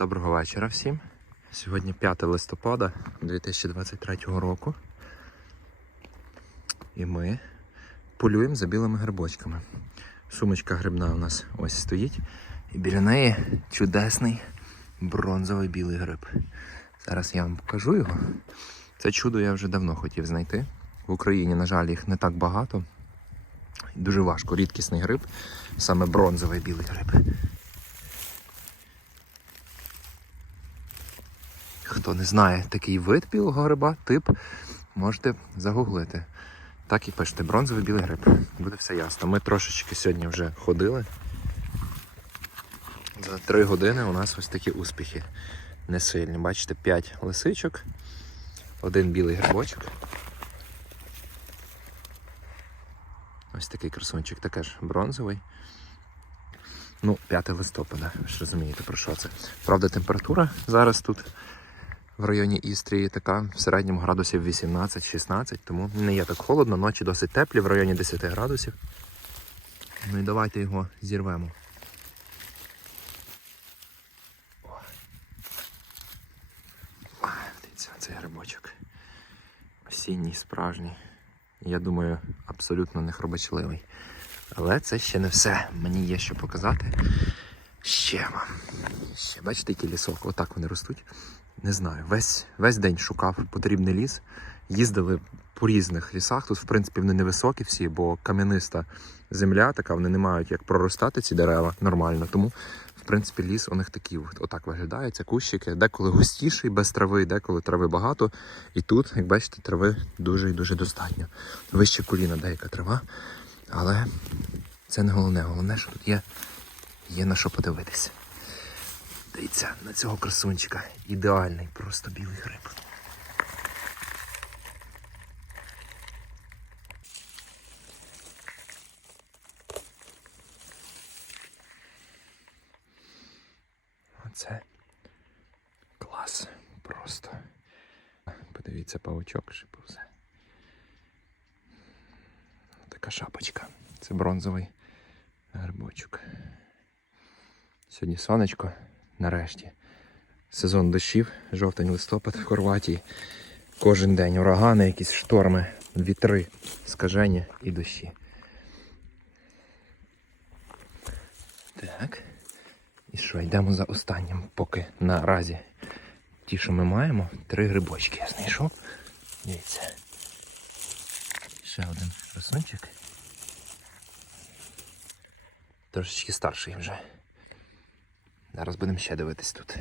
Доброго вечора всім. Сьогодні 5 листопада 2023 року. І ми полюємо за білими грибочками. Сумочка грибна у нас ось стоїть. І біля неї чудесний бронзовий білий гриб. Зараз я вам покажу його. Це чудо я вже давно хотів знайти. В Україні, на жаль, їх не так багато. Дуже важко, рідкісний гриб, саме бронзовий білий гриб. Хто не знає такий вид білого гриба, тип, можете загуглити. Так і пишете, бронзовий білий гриб. Буде все ясно. Ми трошечки сьогодні вже ходили. За три години у нас ось такі успіхи не сильні. Бачите, 5 лисичок, один білий грибочок. Ось такий красунчик, також бронзовий. Ну, 5 листопада, ви ж розумієте про що це. Правда, температура зараз тут в районі Істрії така в середньому градусів 18-16, тому не є так холодно, ночі досить теплі, в районі 10 градусів. Ну і давайте його зірвемо. О. Дивіться, цей грибочок. Осінній, справжній. Я думаю, абсолютно не хробачливий. Але це ще не все. Мені є що показати. Ще вам. Ще бачите, який лісок? Отак вони ростуть. Не знаю, весь, весь день шукав потрібний ліс. Їздили по різних лісах. Тут, в принципі, вони невисокі всі, бо кам'яниста земля така, вони не мають як проростати ці дерева нормально. Тому, принципі, ліс у них такий отак виглядає. Це кущики, деколи густіший, без трави, деколи трави багато. І тут, як бачите, трави дуже і дуже достатньо. Вище коліна деяка трава. Але це не головне. Головне, що тут є, є на що подивитися. Дивіться на цього красунчика. Ідеальний, просто білий гриб. Оце клас. Просто. Подивіться, павучок шиповзе. Така шапочка. Це бронзовий грибочок. Сьогодні сонечко, нарешті. Сезон дощів, жовтень-листопад в Хорватії. Кожен день урагани, якісь шторми, вітри, скаження і дощі. Так. І що, йдемо за останнім, поки наразі ті, що ми маємо, три грибочки я знайшов. Дивіться. Ще один красунчик. Трошечки старший вже. Зараз будемо ще дивитись тут.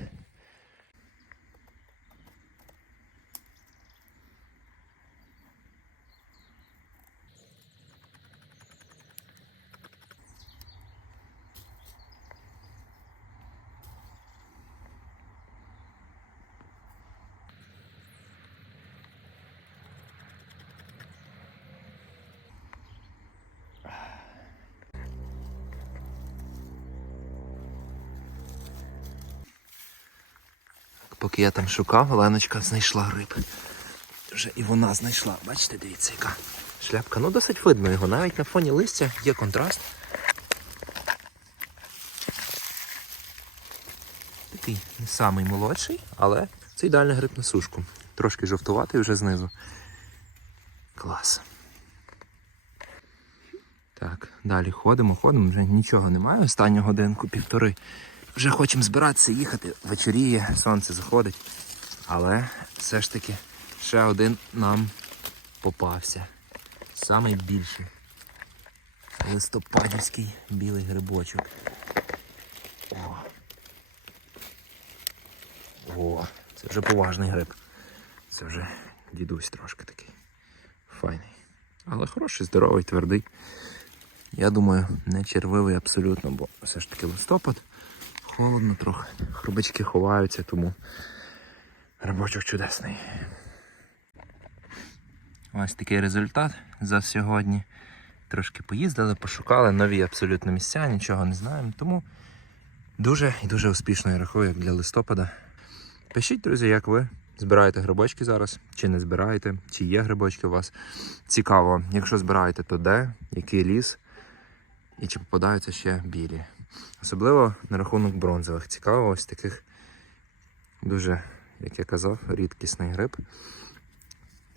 Поки я там шукав, Оленочка знайшла гриб. Вже і вона знайшла. Бачите, дивіться, яка шляпка. Ну досить видно його. Навіть на фоні листя є контраст. Такий не самий молодший, але це ідеальний гриб на сушку. Трошки жовтуватий вже знизу. Клас. Так, далі ходимо, ходимо, вже нічого немає. Останню годинку, півтори. Вже хочемо збиратися їхати. Вечоріє, сонце заходить. Але все ж таки ще один нам попався. Самий більший. Листопадівський білий грибочок. О. О, це вже поважний гриб. Це вже дідусь трошки такий. Файний. Але хороший, здоровий, твердий. Я думаю, не червивий абсолютно, бо все ж таки листопад. Холодно трохи. Хробачки ховаються, тому робочок чудесний. Ось такий результат за сьогодні. Трошки поїздили, пошукали нові абсолютно місця, нічого не знаємо. Тому дуже і дуже успішно я рахую, як для листопада. Пишіть, друзі, як ви збираєте грибочки зараз, чи не збираєте, чи є грибочки у вас. Цікаво, якщо збираєте, то де, який ліс, і чи попадаються ще білі. Особливо на рахунок бронзових. Цікаво, ось таких дуже, як я казав, рідкісний гриб.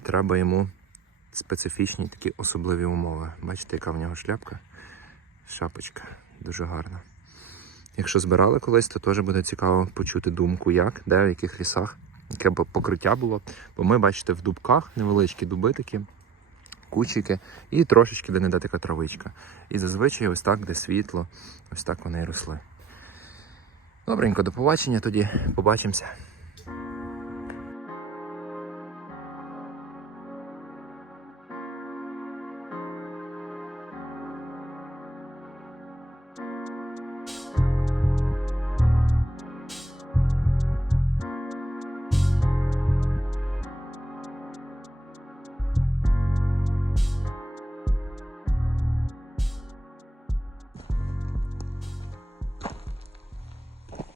Треба йому специфічні такі особливі умови. Бачите, яка в нього шляпка? Шапочка. Дуже гарна. Якщо збирали колись, то теж буде цікаво почути думку, як, де, в яких лісах, яке б покриття було. Бо ми, бачите, в дубках невеличкі дуби такі, кучики, і трошечки де не де така травичка. І зазвичай ось так, де світло, ось так вони і росли. Добренько, до побачення тоді. Побачимося.